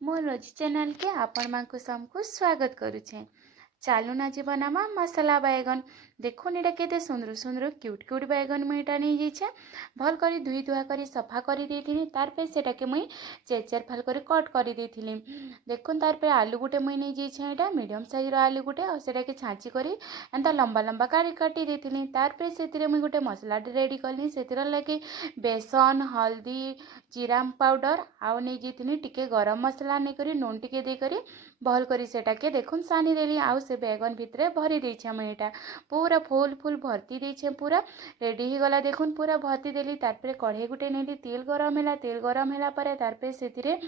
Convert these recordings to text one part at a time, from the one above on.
मोर रोज channel के आपण मानकु सबको स्वागत करुछे। चालू ना जीवन आमा मसाला बैगन देखुन एटा केते सुंदर सुंदर क्यूट क्यूट बैगन मुई एटा नहीं जाइछे। भल करी धुई धुआ करी सफा करी देथिनी। तार पे सेटा के मुई चेर फाल करी कट करी देथिनी। देखुन तार पे आलू गुटे मुई नहीं जाइछे। एटा मीडियम साइज रो आलू गुटे और सेटा के छांची करी एंता लंबा लंबा काटी देथिनी। तार पे सेतिरे मुई गुटे मसला रेडी करनी। सेतिरा लगे बेसन हल्दी जीरा पाउडर आउ नहीं जाइथिनी टिके गरम मसला नहीं करी नून टिके दे करी भल करी सेटा के देखुन सानी देली। आउ से बैगन भितरे भरी देछे मुई एटा पूरा फुल फुल भर्ती देछे। पूरा रेडी ही गला देखुन पूरा भर्ती देली। तार पे कढ़ाई गुटे नेली तेल गरम हैला। तेल गरम हैला परे तार पे सेतिरे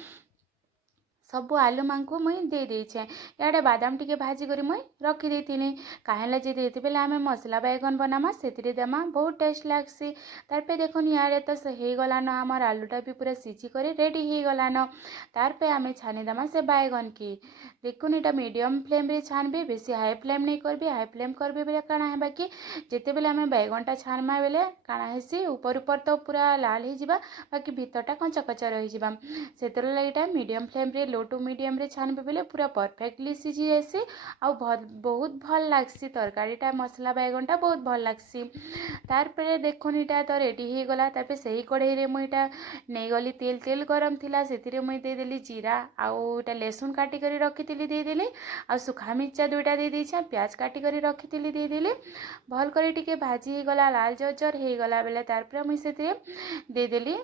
सबु आलू मांकु मुई दे देछे। याडे बादाम टिके भाजी करी मुई रखी देथिनी। काहेला जे देते बेले आमे मसला बैगन बनामा सेतिरे देमा बहुत टेस्ट लागसी। तार पे देखुन याडे तो से हे गला न हमर आलूटा भी पूरा सिची करे रेडी हे गला न। तार पे आमे छानी देमा से बैगन की देखुन एटा मीडियम फ्लेम रे छानबे बेसी हाई फ्लेम नहीं करबे। हाई फ्लेम करबे बेले काना हेबा कि जेते बेले आमे बैगनटा छानमा बेले काना हेसी ऊपर ऊपर तो पूरा लाल हे जिबा बाकी भीतरटा कच्चा कच्चा रही जिबा। सेतर लागिटा मीडियम फ्लेम रे लो टू मीडियम रे छानबे बेले पूरा परफेक्टली सिझी जासी। आ बहुत भल लागसी तरकारीटा मसला बैगनटा बहुत भल लागसी। तार पे देखुन इटा तो रेडी हे गला। तार पे सही कढ़ाई रे मुई इटा नहीं गली तेल तेल गरम थिला सेतिरे मुई दे देली जीरा आउ इटा लहसुन काटी करी रखिथिली दे देली। आ सुखा मिर्चा दुईटा दे देछे प्याज काटी करी रखिथिली दे देली। भल करी टिके भाजी हे गला लाल जर्जर हे गला बेले तार पे मुई सेतिरे दे देली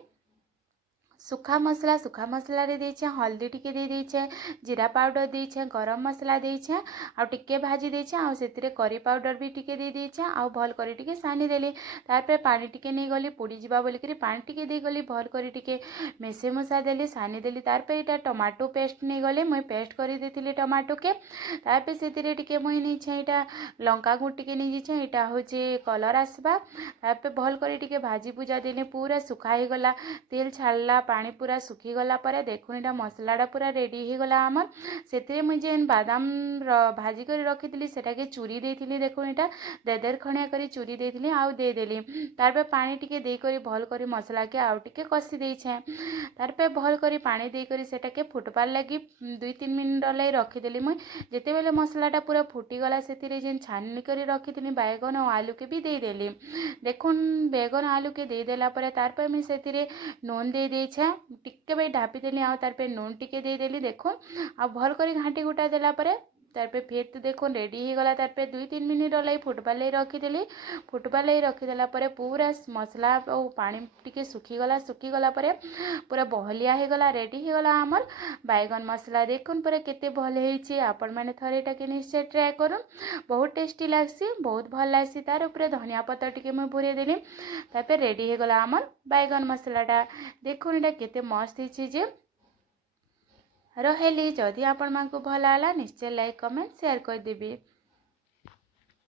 सुखा मसला रे देछे हल्दी टिके दे देछे जीरा पाउडर देछे गरम मसला देछे आ टिके भाजी देछे आ सेतिरे करी पाउडर भी टिके दे देछे आ भल करी टिके सानी देली। तार पे पानी टिके नहीं गली पोड़ी जिबा बोली करी पानी टिके दे गली भल करी टिके मेसे मुसा देली सानी देली। तार पे इटा टमाटो पेस्ट नहीं गले मुई पेस्ट करी देथिली टमाटो के। तार पे सेतिरे टिके मुई नहीं छे इटा लंका गुंड टिके नहीं छे इटा होचे कलर आसबा। तार पे भल करी टिके भाजी पूजा देली पूरा सुखा ही गला तेल छाड़ला पानी पूरा सुखी गला परे देखुन एटा मसलाटा पूरा रेडी ही गला हमर। सेतिरे मुई जेन बादाम भाजी करी रखिथिली सेटा के चूरी देथिली देखुन एटा देदेर खणिया करी चूरी देथिली आउ दे देली। तार पे पानी टिके दे करी भल करी मसला के आउ टिके कसी देछे। तार पे भल करी पानी दे करी सेटा के फुटपार लगी 2-3 मिनिट लई रखी देली मुई। जेते बेले मसलाटा पूरा फुटी गला सेतिरे जेन छानी करी रखिथिली बैगन और आलू के भी दे देली। देखुन बैगन आलू के दे देला परे तार पे मुई सेतिरे नून दे देछे टिके भाई ढापी देली आ तार पे नून टिके दे देली देखुन आ भल करी घाटी गुटा देला परे तार पे फिर तो देखो रेडी ही गला। तार पे 2-3 मिनिट लई फुटबार लई रखिदेली। फुटबार लई रखिदेला परे पूरा मसला और पानी टिके सुखी गला परे पूरा बहलिया ही गला रेडी ही गला हमर बैगन मसला। देखुन पूरा केते भल हेछि आपण माने थरे एटा के निश्चय ट्राई करूँ बहुत टेस्टी लागसी बहुत भल लागसी। तार ऊपर धनिया पत्ता टिके मैं भरे देली। तार पे रेडी ही गला हमर बैगन मसलाटा। देखुन एटा केते मस्त हेछि जे रहेली। जदि आपण मानकु भल आला निश्चय लाइक कमेंट शेयर कर देबी।